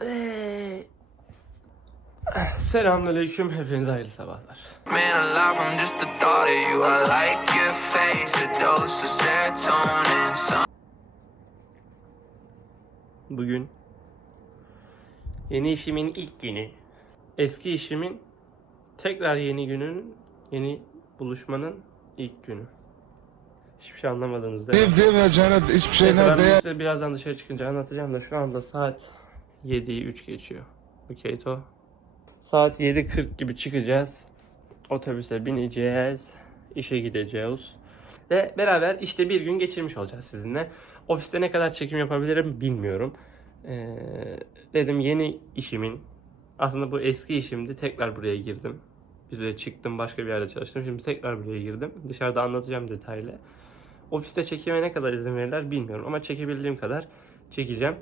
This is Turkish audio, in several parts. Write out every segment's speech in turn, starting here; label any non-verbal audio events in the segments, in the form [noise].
Hey. Selamünaleyküm. Hepinize hayırlı sabahlar. Bugün yeni işimin ilk günü. Eski işimin tekrar yeni günün, yeni buluşmanın ilk günü. Hiçbir şey anlamadınız değil mi? Değil diyemeyeceğine hiçbir şey Neyse ben ya? size birazdan dışarı çıkınca anlatacağım da şu anda saat 7'yi 3 geçiyor. Bu Keto. Saat 7.40 gibi çıkacağız. Otobüse bineceğiz. işe gideceğiz. Ve beraber işte bir gün geçirmiş olacağız sizinle. Ofiste ne kadar çekim yapabilirim bilmiyorum. Ee, dedim yeni işimin aslında bu eski işimdi. Tekrar buraya girdim. Bir süre çıktım başka bir yerde çalıştım. Şimdi tekrar buraya girdim. Dışarıda anlatacağım detaylı. Ofiste çekime ne kadar izin verirler bilmiyorum ama çekebildiğim kadar çekeceğim.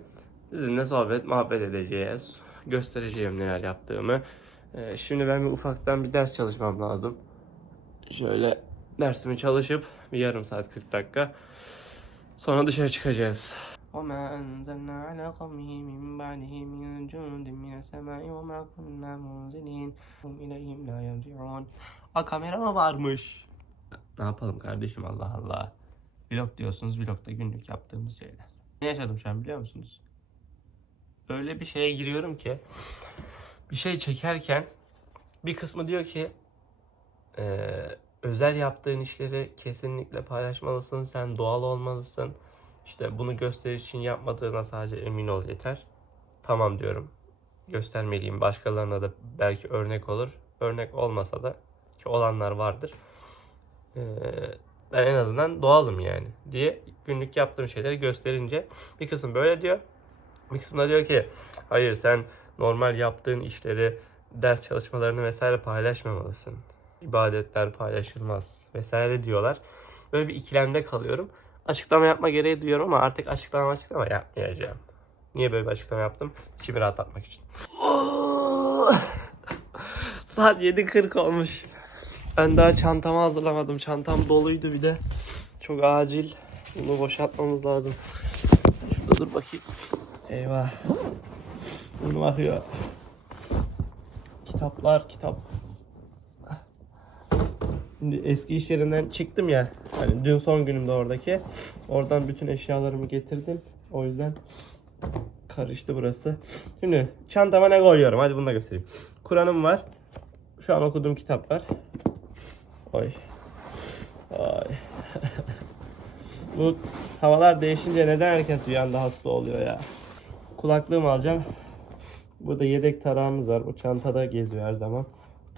Sizinle sohbet, muhabbet edeceğiz. Göstereceğim neler yaptığımı. Ee, şimdi ben bir ufaktan bir ders çalışmam lazım. Şöyle dersimi çalışıp bir yarım saat 40 dakika. Sonra dışarı çıkacağız. وَمَا أَنزَلْنَا عَلَى قَوْمِهِ مِنْ بَعْدِهِ مِنْ جُنُودٍ مِنَ السَّمَاءِ وَمَا كُنَّا مُنْزِلِينَ هُمْ إِلَيْهِمْ لَا يَرْجِعُونَ Aa kamera mı varmış? Ne yapalım kardeşim Allah Allah. Vlog diyorsunuz vlogda günlük yaptığımız şeyler. Ne yaşadım şu an biliyor musunuz? Öyle bir şeye giriyorum ki bir şey çekerken bir kısmı diyor ki eee, özel yaptığın işleri kesinlikle paylaşmalısın. Sen doğal olmalısın. İşte bunu gösteriş için yapmadığına sadece emin ol yeter. Tamam diyorum. Göstermeliyim. Başkalarına da belki örnek olur. Örnek olmasa da ki olanlar vardır. Ee, ben en azından doğalım yani diye günlük yaptığım şeyleri gösterince bir kısım böyle diyor. Bir kısım da diyor ki hayır sen normal yaptığın işleri ders çalışmalarını vesaire paylaşmamalısın. İbadetler paylaşılmaz vesaire diyorlar. Böyle bir ikilemde kalıyorum. Açıklama yapma gereği duyuyorum ama artık açıklama açıklama yapmayacağım. Niye böyle bir açıklama yaptım? İçimi rahatlatmak için. [laughs] Saat 7.40 olmuş. Ben daha çantamı hazırlamadım. Çantam doluydu bir de. Çok acil. Bunu boşaltmamız lazım. Şurada dur bakayım. Eyvah. Bunu bakıyor. Kitaplar, kitap. Şimdi eski iş yerinden çıktım ya. Hani dün son günümde oradaki. Oradan bütün eşyalarımı getirdim. O yüzden karıştı burası. Şimdi çantama ne koyuyorum? Hadi bunu da göstereyim. Kur'an'ım var. Şu an okuduğum kitap var. Oy. Ay. [laughs] Bu havalar değişince neden herkes bir anda hasta oluyor ya? Kulaklığımı alacağım. Burada yedek tarağımız var. Bu çantada geziyor her zaman.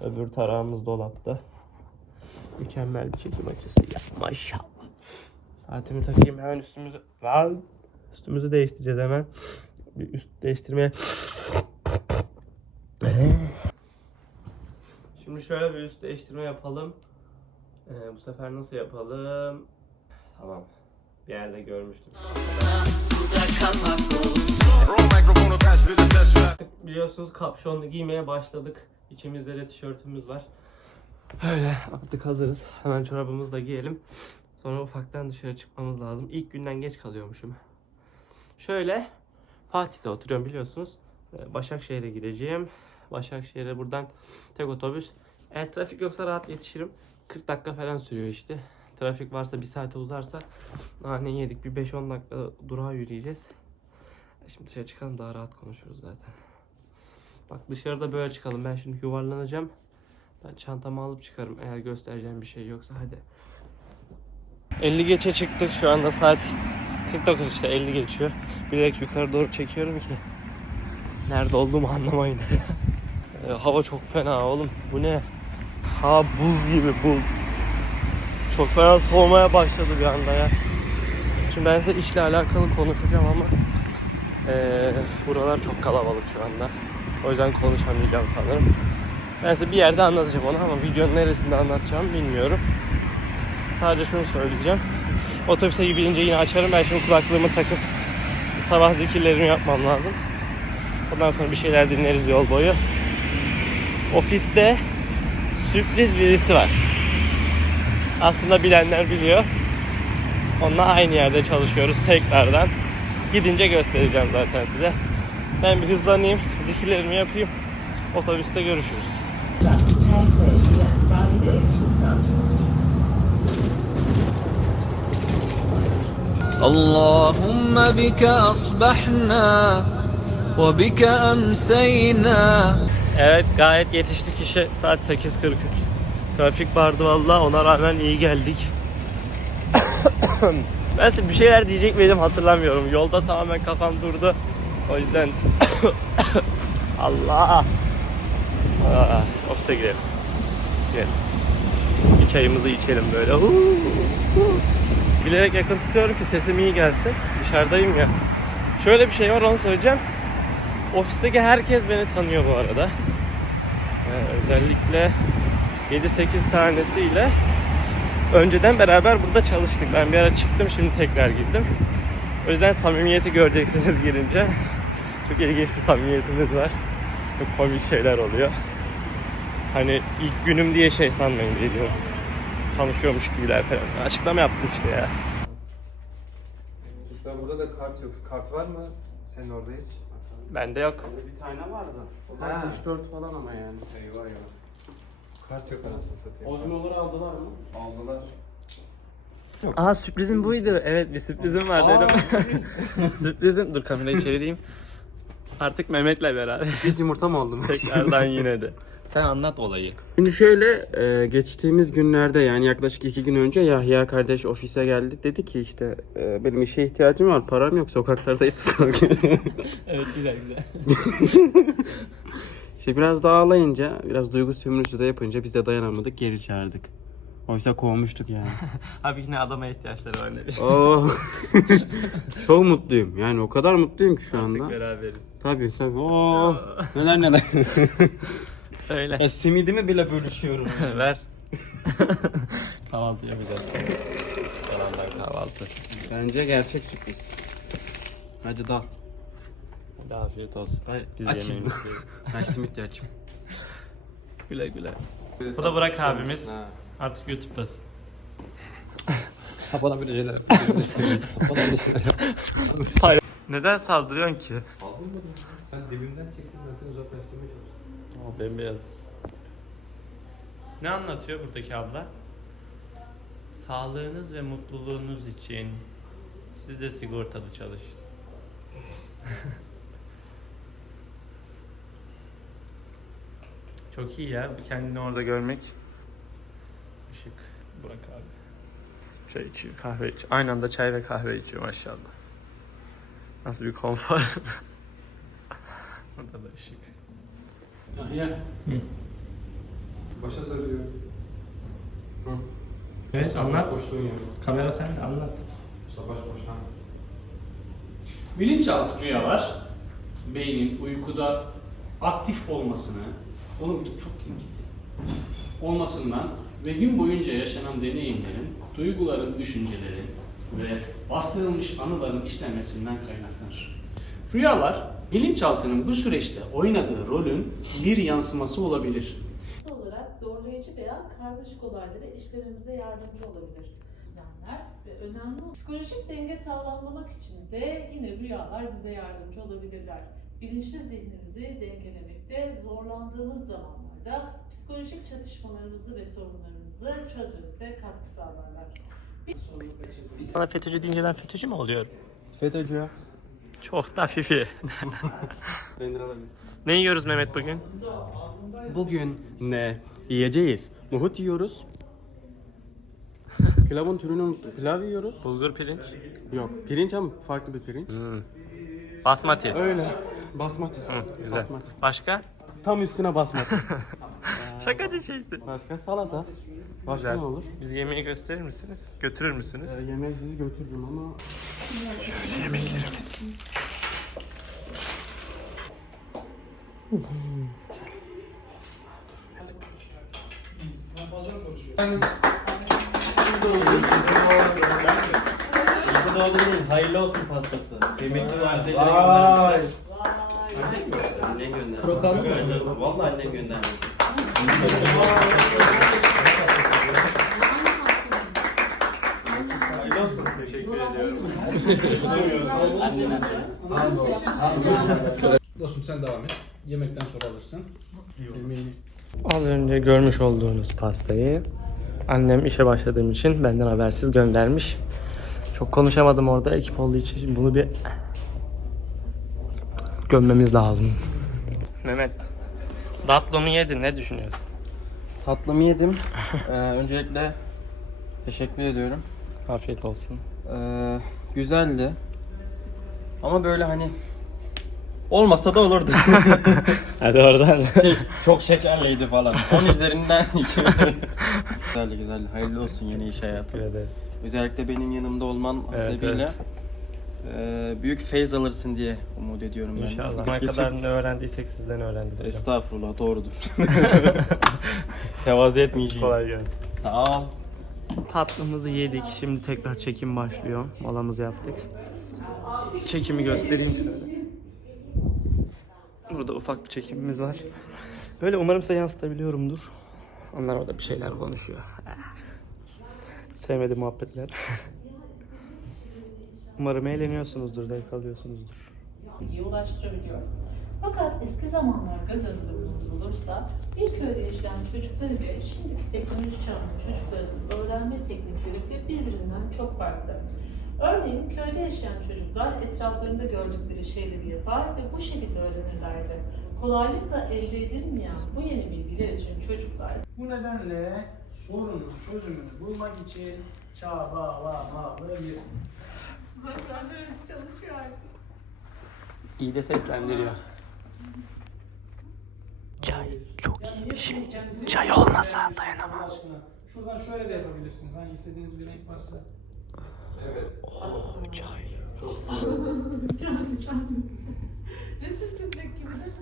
Öbür tarağımız dolapta. Mükemmel bir çekim açısı ya. Maşallah. Saatimi takayım hemen üstümüzü. Lan. Üstümüzü değiştireceğiz hemen. Bir üst değiştirmeye. Şimdi şöyle bir üst değiştirme yapalım. Ee, bu sefer nasıl yapalım? Tamam. Bir yerde görmüştüm. Artık biliyorsunuz kapşonlu giymeye başladık. İçimizde de tişörtümüz var. Öyle artık hazırız. Hemen çorabımızı da giyelim. Sonra ufaktan dışarı çıkmamız lazım. İlk günden geç kalıyormuşum. Şöyle Fatih'te oturuyorum biliyorsunuz. Ee, Başakşehir'e gideceğim. Başakşehir'e buradan tek otobüs. Eğer trafik yoksa rahat yetişirim. 40 dakika falan sürüyor işte. Trafik varsa bir saate uzarsa nane yedik bir 5-10 dakika durağa yürüyeceğiz. Şimdi dışarı çıkalım daha rahat konuşuruz zaten. Bak dışarıda böyle çıkalım. Ben şimdi yuvarlanacağım. Ben çantamı alıp çıkarım eğer göstereceğim bir şey yoksa hadi. 50 geçe çıktık şu anda saat 49 işte 50 geçiyor. Bilerek yukarı doğru çekiyorum ki nerede olduğumu anlamayın. [laughs] Ee, Hava çok fena oğlum. Bu ne? Ha buz gibi buz. Çok fena soğumaya başladı bir anda ya. Şimdi ben size işle alakalı konuşacağım ama eee, buralar çok kalabalık şu anda. O yüzden konuşamayacağım sanırım. Ben size bir yerde anlatacağım onu ama videonun neresinde anlatacağım bilmiyorum. Sadece şunu söyleyeceğim. Otobüse gidince yine açarım. Ben şimdi kulaklığımı takıp sabah zikirlerimi yapmam lazım. Ondan sonra bir şeyler dinleriz yol boyu. Ofiste sürpriz birisi var. Aslında bilenler biliyor. Onunla aynı yerde çalışıyoruz tekrardan. Gidince göstereceğim zaten size. Ben bir hızlanayım, zikirlerimi yapayım. Otobüste görüşürüz. اللهم بك أصبحنا وبك أمسينا Evet gayet yetiştik işe. Saat 8.43. Trafik vardı valla ona rağmen iyi geldik. ben size bir şeyler diyecek miydim hatırlamıyorum. Yolda tamamen kafam durdu. O yüzden [coughs] Allah. Aa, ofise gidelim. Gidelim. Bir çayımızı içelim böyle. Bilerek yakın tutuyorum ki sesim iyi gelsin. Dışarıdayım ya. Şöyle bir şey var onu söyleyeceğim. Ofisteki herkes beni tanıyor bu arada. Ee, özellikle 7-8 tanesiyle önceden beraber burada çalıştık. Ben bir ara çıktım şimdi tekrar girdim. O yüzden samimiyeti göreceksiniz girince. Çok ilginç bir samimiyetimiz var. Çok komik şeyler oluyor. Hani ilk günüm diye şey sanmayın diye diyorum. Tanışıyormuş gibiler falan. Açıklama yaptım işte ya. Burada da kart yok. Kart var mı? Senin orada hiç? Bende yok. Bir tane vardı. O da 3-4 falan ama yani. Eyvah eyvah. Kart yok anasını satayım. Ozmoları aldılar mı? Aldılar. Aa sürprizim buydu. Evet bir sürprizim var Aa, dedim. [laughs] sürprizim. Dur kamerayı çevireyim. Artık Mehmet'le beraber. Biz yumurta mı oldum? Tekrardan yine de. Sen anlat olayı. Şimdi şöyle e, geçtiğimiz günlerde yani yaklaşık iki gün önce Yahya kardeş ofise geldi. Dedi ki işte e, benim işe ihtiyacım var param yok sokaklarda yatıp kalkıyorum. Evet güzel güzel. [laughs] işte biraz daha ağlayınca biraz duygu sömürüsü de yapınca biz de dayanamadık geri çağırdık. Oysa kovmuştuk yani. [laughs] Abi yine adama ihtiyaçları var bir Oo. [laughs] Çok mutluyum. Yani o kadar mutluyum ki şu anda. Artık beraberiz. Tabii tabii. Oo. Neler neler. [laughs] Öyle. ya simidimi bile bölüşüyorum. Ver. kahvaltı yapacağız. Yalanlar kahvaltı. Bence gerçek sürpriz. Hadi dal. Hadi afiyet olsun. Ay, Biz açayım. yemeğimizi [laughs] de açayım. Güle güle. Bu da Burak abimiz. Ha. Artık YouTube'dasın. [laughs] Bana böyle şeyler böyle şeyler [laughs] Neden saldırıyorsun ki? Saldırmadım. Sen dibimden çektin ben seni uzaklaştırmaya çalıştım. Aa, bembeyaz. Ne anlatıyor buradaki abla? Sağlığınız ve mutluluğunuz için siz de sigortalı çalışın. Çok iyi ya kendini orada görmek. Işık. Burak abi. Çay içiyor, kahve içiyor. Aynı anda çay ve kahve içiyor maşallah. Nasıl bir konfor. [laughs] Burada da ışık. Yahya. Başa sarıyor. Evet anlat. Boşluğun yok. Kamera sende anlat. Savaş boş ha. Bilinçaltı rüyalar beynin uykuda aktif olmasını, onun çok gitti. olmasından ve gün boyunca yaşanan deneyimlerin, duyguların, düşüncelerin ve bastırılmış anıların işlenmesinden kaynaklanır. Rüyalar bilinçaltının bu süreçte oynadığı rolün bir yansıması olabilir. Olarak zorlayıcı veya karmaşık olayları işlememize yardımcı olabilir. Düzenler ve önemli psikolojik denge sağlamlamak için de yine rüyalar bize yardımcı olabilirler. Bilinçli zihnimizi dengelemekte zorlandığımız zamanlarda psikolojik çatışmalarımızı ve sorunlarımızı çözmemize katkı sağlarlar. Bana FETÖ'cü deyince ben FETÖ'cü mü oluyorum? FETÖ'cü. Çok da fifi. Ne yiyoruz Mehmet bugün? Bugün ne yiyeceğiz? Nohut yiyoruz. Pilavın türünü unuttum. Pilav yiyoruz. Bulgur pirinç. Yok. Pirinç ama farklı bir pirinç. Basmati. Öyle. Basmati. Hı, güzel. Basmati. Başka? Tam üstüne basmati. Şakacı şeydi. Başka salata. Başka Güzel. ne olur? Biz yemeği gösterir misiniz? Götürür müsünüz? Ee, yemeği sizi götürürüm ama Yemeklerimiz. hayırlı olsun pastası. Kıymetli valideyle Vay. Annen gönderdi. Vallahi annen gönderdi. Hayırlı olsun. Teşekkür ediyorum. Annen Dostum sen devam et. Yemekten sonra alırsın. Az önce görmüş olduğunuz pastayı annem işe başladığım için benden habersiz göndermiş. Çok konuşamadım orada ekip olduğu için bunu bir gömmemiz lazım. Mehmet, tatlımı yedin ne düşünüyorsun? Tatlımı yedim. [laughs] Ee, öncelikle teşekkür ediyorum. Afiyet olsun. Ee, güzeldi. Ama böyle hani olmasa da olurdu. [laughs] Hadi oradan. [laughs] şey, çok şekerliydi falan. 10 üzerinden 2 Güzeldi güzeldi. Hayırlı olsun yeni iş hayatı. Teşekkür ederiz. Özellikle benim yanımda olman Evet, hasebiyle e, büyük feyz alırsın diye umut ediyorum ben. İnşallah. Ne kadar ne öğrendiysek sizden öğrendik. hocam. Estağfurullah doğrudur. [laughs] Tevazu etmeyeceğim. Kolay gelsin. Sağ ol. Tatlımızı yedik. Şimdi tekrar çekim başlıyor. Molamızı yaptık. Çekimi göstereyim şöyle. Burada ufak bir çekimimiz var. Böyle umarım size yansıtabiliyorumdur. Onlar orada bir şeyler konuşuyor. Sevmedi muhabbetler. [laughs] umarım eğleniyorsunuzdur, zevk alıyorsunuzdur. bilgiye ulaştırabiliyor. Fakat eski zamanlar göz önünde bulundurulursa bir köyde yaşayan çocuklar ile şimdiki teknoloji çağının çocuklarının öğrenme teknikleri bile birbirinden çok farklı. Örneğin köyde yaşayan çocuklar etraflarında gördükleri şeyleri yapar ve bu şekilde öğrenirlerdi. Kolaylıkla elde edilmeyen bu yeni bilgiler için çocuklar Bu nedenle sorunun çözümünü bulmak için çabalamalıdır. İyi de seslendiriyor. Çay çok iyi bir şey. Çay olmasa dayanamam. Şuradan şöyle de yapabilirsiniz. Hani istediğiniz bir renk varsa. [laughs] resim çizmek gibi değil mi?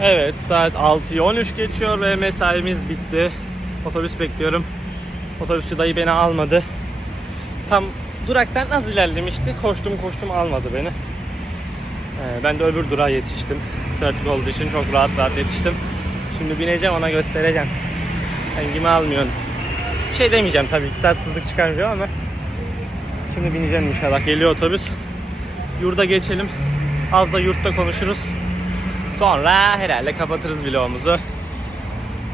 Evet saat 6'yı 13 geçiyor ve mesaimiz bitti. Otobüs bekliyorum. Otobüsçü dayı beni almadı. Tam duraktan az ilerlemişti. Koştum koştum almadı beni. Ee, ben de öbür durağa yetiştim. Trafik olduğu için çok rahat rahat yetiştim. Şimdi bineceğim ona göstereceğim. Hangimi almıyorsun. Şey demeyeceğim tabii ki tatsızlık çıkarmayacağım ama Şimdi bineceğim inşallah. Geliyor otobüs. Yurda geçelim. Az da yurtta konuşuruz. Sonra herhalde kapatırız vlogumuzu.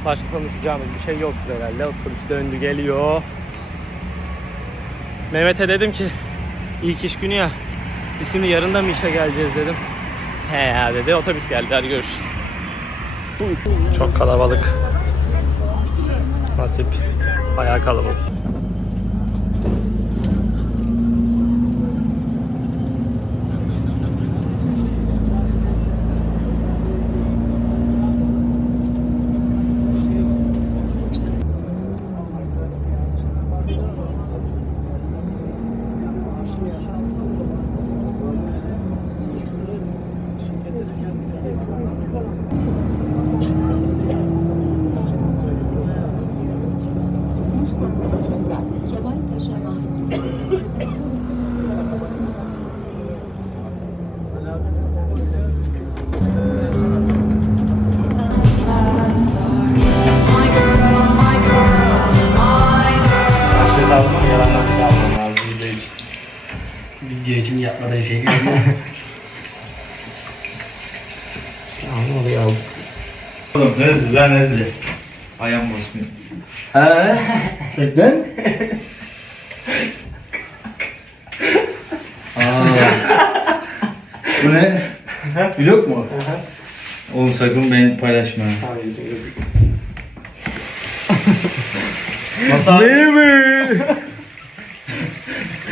Başka konuşacağımız bir şey yoktur herhalde. Otobüs döndü geliyor. Mehmet'e dedim ki ilk iş günü ya. Biz şimdi yarın da mı işe geleceğiz dedim. He ya dedi. Otobüs geldi. Hadi görüşürüz. Çok kalabalık. Nasip. Bayağı kalabalık. Yapmadığı şey görüyor. Anladı ya. Oğlum nezle lan nezle. Ayağım basmıyor. Neden? Aa. Bu ne? Vlog mu? Oğlum sakın beni paylaşma. Masa... Ne mi? [laughs]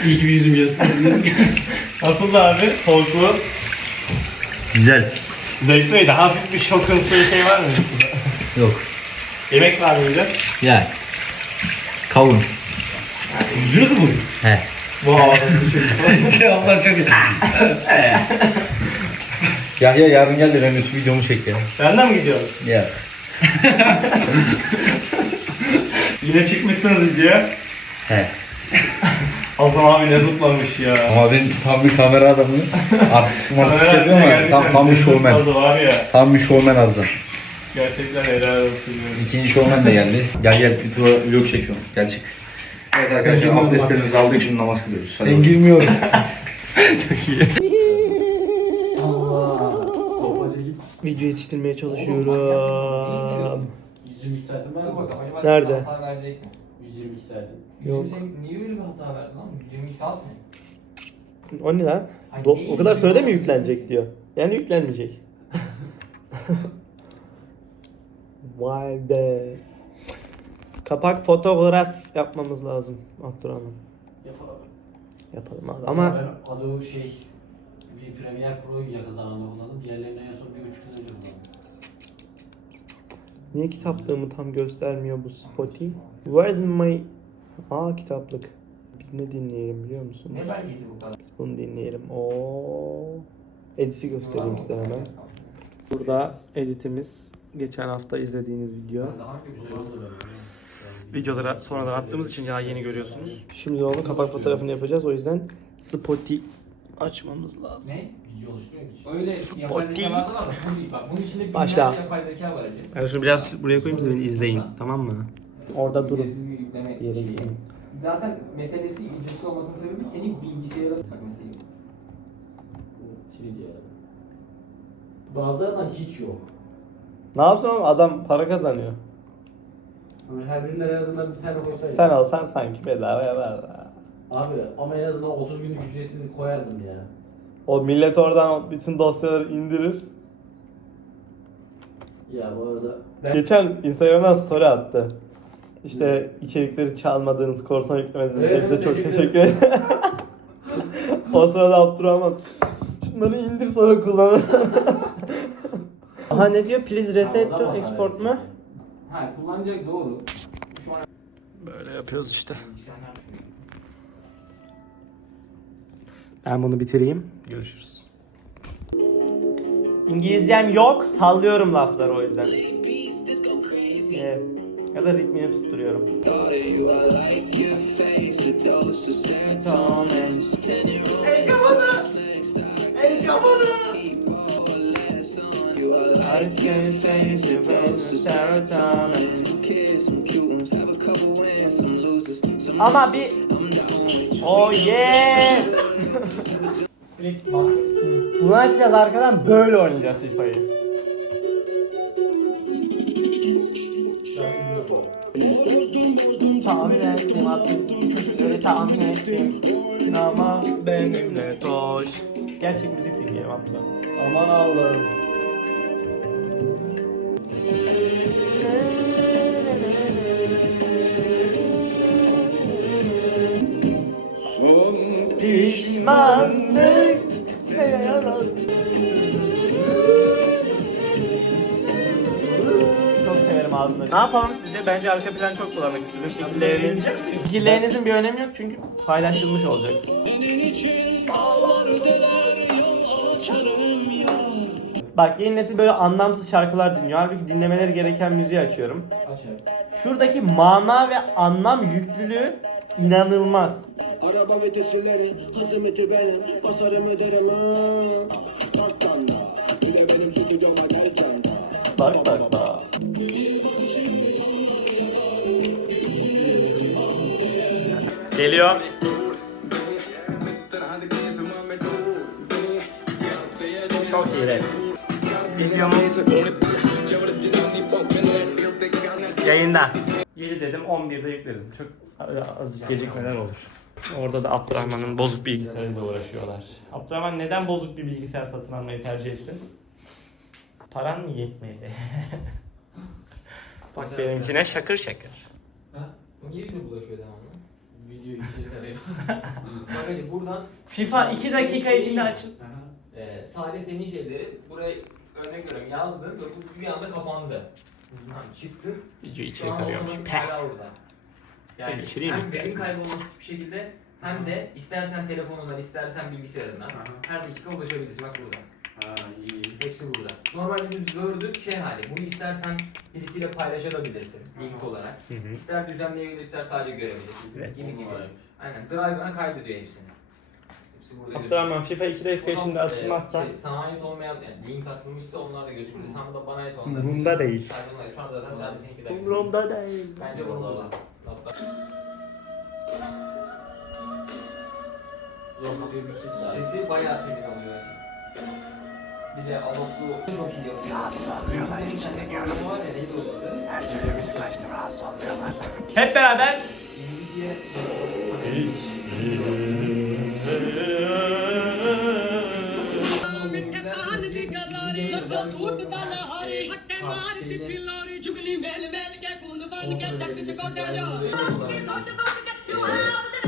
İyi ki bir yüzüm gösterdim. Nasıl abi? Soğukluğu. Güzel. Zevkliydi. Hafif bir şokunsu bir şey var mı? Yok. Yemek var mıydı? Yani. Kavun. Üzülür mü? He. Wow. Cevaplar çok iyi. [laughs] ya ya yarın gel de ben üst videomu çek ya. Benden mi gidiyorsun? Ya. Yine çıkmışsınız video. He. [laughs] Hasan abi ne tutmamış ya. Ama ben tam bir kamera adamıyım. Artistik martistik [laughs] Kamera yapıyorum ama gerçekten tam, tam bir showman. tutmadı var ya. Tam bir showman azam. Gerçekten helal olsun. diyorum. İkinci showman da geldi. Gel gel bir tur vlog çekiyorum. Gel çık. Evet arkadaşlar abdestlerimizi aldık şimdi namaz kılıyoruz. Hadi ben girmiyorum. Çok iyi. Allah. [laughs] Babacı git. Video yetiştirmeye çalışıyorum. 122 saatin var mı? Bakalım acaba Nerede? sana hata verecek mi? 122 saatin. Yok. 120 niye öyle bir hata verdin lan? 122 saat mi? O ne lan? Ay, Do- o kadar sürede mi yüklenecek diyor. Yani yüklenmeyecek. [laughs] Vay be. Kapak fotoğraf yapmamız lazım Abdurrahman. Yapalım. Yapalım abi ama Ben adı şey bir Premiere Pro'yu yakın zamanda kullandım. Diğerlerini en son bir buçuk gün önce kullandım. niye kitaplığımı tam göstermiyor bu Spotify? Where is my... Aa kitaplık. Biz ne dinleyelim biliyor musunuz? Ne belgesi bu kadar? Biz bunu dinleyelim. Oo. Edit'i göstereyim size hemen. Burada editimiz geçen hafta izlediğiniz video. Daha. Videolara sonradan attığımız için ya yeni görüyorsunuz. Şimdi onu kapak fotoğrafını yapacağız. O yüzden Spotify açmamız lazım. Ne? Video oluşturuyor mu? Öyle yapay zekalarda var da bu değil. Bak bunun içinde binlerce Başla. yapay zeka var. Ece. Yani şunu biraz buraya koyayım siz beni izleyin. Tamam mı? Orada durun. Ücretsiz yükleme Yere şeyi. gidin. Zaten meselesi ücretsiz olmasının sebebi senin bilgisayarın bak mesela. Şey diyor. Bazılarından hiç yok. Ne yapsın oğlum? Adam para kazanıyor. Ama her birinden en azından bir tane koysaydı. Sen alsan sanki bedavaya ver. Abi ama en azından 30 günlük ücretsizlik koyardım ya. O millet oradan bütün dosyaları indirir. Ya bu arada ben Geçen Instagram'dan story attı. İşte içerikleri çalmadığınız, korsan yüklemediğiniz Evet, hepsine çok teşekkür teşekkür ederim. [laughs] o sırada Abdurrahman şunları indir sonra kullan. [laughs] Aha ne diyor? Please reset to export mu? Ha kullanacak doğru. Şu an Böyle yapıyoruz işte. Ben bunu bitireyim. Görüşürüz. İngilizcem yok. Sallıyorum lafları o yüzden. Evet. Ya da ritmini tutturuyorum. Ama bir Oh yeah! Bunu açacağız arkadan böyle oynayacağız FIFA'yı. Ettim attım çocukları tahmin ettim. Ama benimle toş Gerçek müzik dinleyelim hatta Aman Allah'ım. Pişmanlık ne yalan. Çok severim ağzımda. Ne yapalım? Bence arka plan çok bulanık. Sizin fikirleriniz. Fikirlerinizin bir önemi yok çünkü paylaşılmış olacak. Bak yeni nesil böyle anlamsız şarkılar dinliyor. Halbuki dinlemeleri gereken müziği açıyorum. açar. Şuradaki mana ve anlam yüklülüğü inanılmaz. Araba vitesleri hazımeti benim Basarım öderim ha Bile benim stüdyoma Bak bak bak. Geliyor. Çok iyi rap. Videomuz yayında. 7 dedim 11'de yükledim. Çok azıcık gecikmeler olur. Orada da Abdurrahman'ın bozuk bilgisayarıyla uğraşıyorlar. Abdurrahman neden bozuk bir bilgisayar satın almayı tercih ettin? Paran mı yetmedi? [laughs] Bak benimkine şakır şakır. Ha? Bu niye bize bulaşıyor devamlı? Video içerik arıyor. [laughs] Bakın buradan FIFA 2 dakika içinde açın. Ee, sade senin şeyleri buraya örnek veriyorum yazdın ve bu bir anda kapandı. Buradan çıktın. Video içerik arıyormuş. Peh. orada. Yani mi hem ihtiyacım var? kaybolması bir şekilde hem de istersen telefonundan istersen bilgisayarından her dakika ulaşabilirsin. Bak burada. Hepsi burada. Normalde düz Word'ü şey hali. Bunu istersen birisiyle paylaşabilirsin link olarak. Hı hı. İster düzenleyebilir, ister sadece görebilirsin. Evet. Gibi gibi. Aynen. Drive'ına kaydediyor hepsini. Hepsi burada gözüküyor. Abdurrahman FIFA 2 dakika içinde Ondan, açılmazsa e, Şey, sana ait olmayan yani link atılmışsa onlar da gözükür. Sana da bana ait olanlar. Seçilsin. değil. Sadece onlar- Şu anda zaten sadece seninki de. umurumda değil. Bence burada olan. Hatta. Zor kapıyı bir kilit Sesi bayağı temiz alıyor. Bir de Aloklu çok iyi yapıyor. Rahatsız olmuyorlar işte deniyorum. Var ya neydi o adı? Her türlü müzik açtım rahatsız olmuyorlar. Hep beraber. Nvidia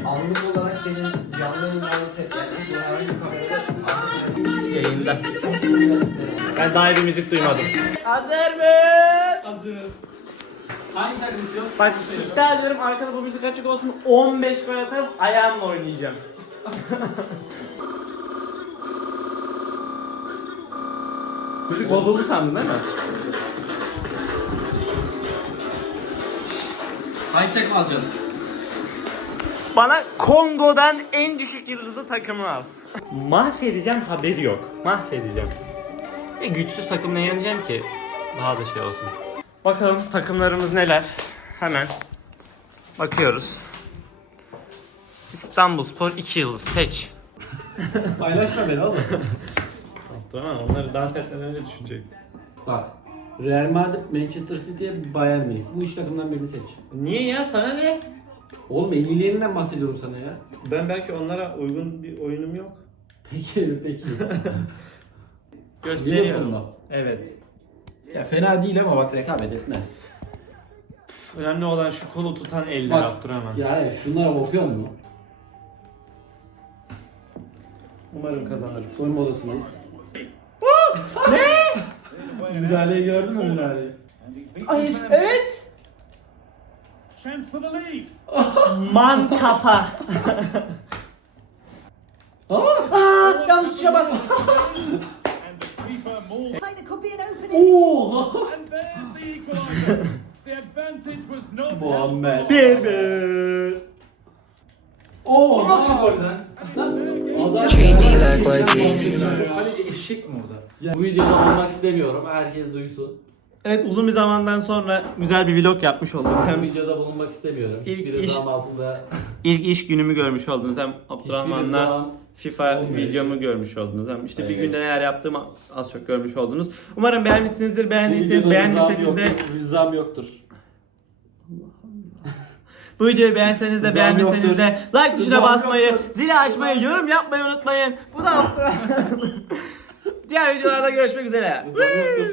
Anlık olarak senin canlı yayınlarını yani bu herhangi bir kamerada Yayında. Ben daha iyi bir müzik duymadım. Hazır mıyız? Hazırız. Hangi takım istiyor? Bak iddia ediyorum arkada bu müzik açık olsun 15 gol atarım ayağımla oynayacağım. [laughs] müzik bozuldu sandın değil mi? Hangi takım alacaksın? Bana Kongo'dan en düşük yıldızlı takımı al. Mahvedeceğim haberi yok. Mahvedeceğim. E güçsüz takımla yeneceğim ki daha da şey olsun. Bakalım takımlarımız neler? Hemen bakıyoruz. İstanbulspor 2 yıldız seç. [laughs] Paylaşma beni oğlum. Tamam onları dans etmeden önce düşünecek. Bak. Real Madrid, Manchester City, Bayern Münih. Bu üç takımdan birini seç. Niye ya sana ne? Oğlum en iyilerinden bahsediyorum sana ya. Ben belki onlara uygun bir oyunum yok. Peki [laughs] peki. Gösteriyorum. Liverpool'da. Evet. Ya fena değil ama bak rekabet etmez. Önemli olan şu kolu tutan elle Bak. Abdurrahman. Yani şunlara bakıyor musun? Umarım kazanırım. Soyunma odasındayız. Müdahaleyi gördün mü müdahaleyi? Hayır, evet. Man kafa. Aa, yanlış tuşa bastım. Oha! Muhammed. Bir bir. Oo nasıl gol lan? Kaleci eşek mi orada? Bu videoda olmak istemiyorum. Herkes duysun. Evet uzun bir zamandan sonra güzel bir vlog yapmış olduk. Bu Hem videoda bulunmak istemiyorum. İlk Hiçbir iş- rızam altında ilk iş günümü görmüş oldunuz. Hem hiçbir Abdurrahman'la rızam FIFA olmuyor. videomu görmüş oldunuz. Hem işte bir Evet. günde neler yaptığımı az çok görmüş oldunuz. Umarım beğenmişsinizdir. Beğendiyseniz beğendiyseniz de Rızam yoktur. bu videoyu beğenseniz de Rızam beğenmeseniz yoktur. de like tuşuna Rızam basmayı, yoktur. zili açmayı, yorum yapmayı unutmayın. Bu da [laughs] Diğer videolarda görüşmek üzere. Rızam yoktur.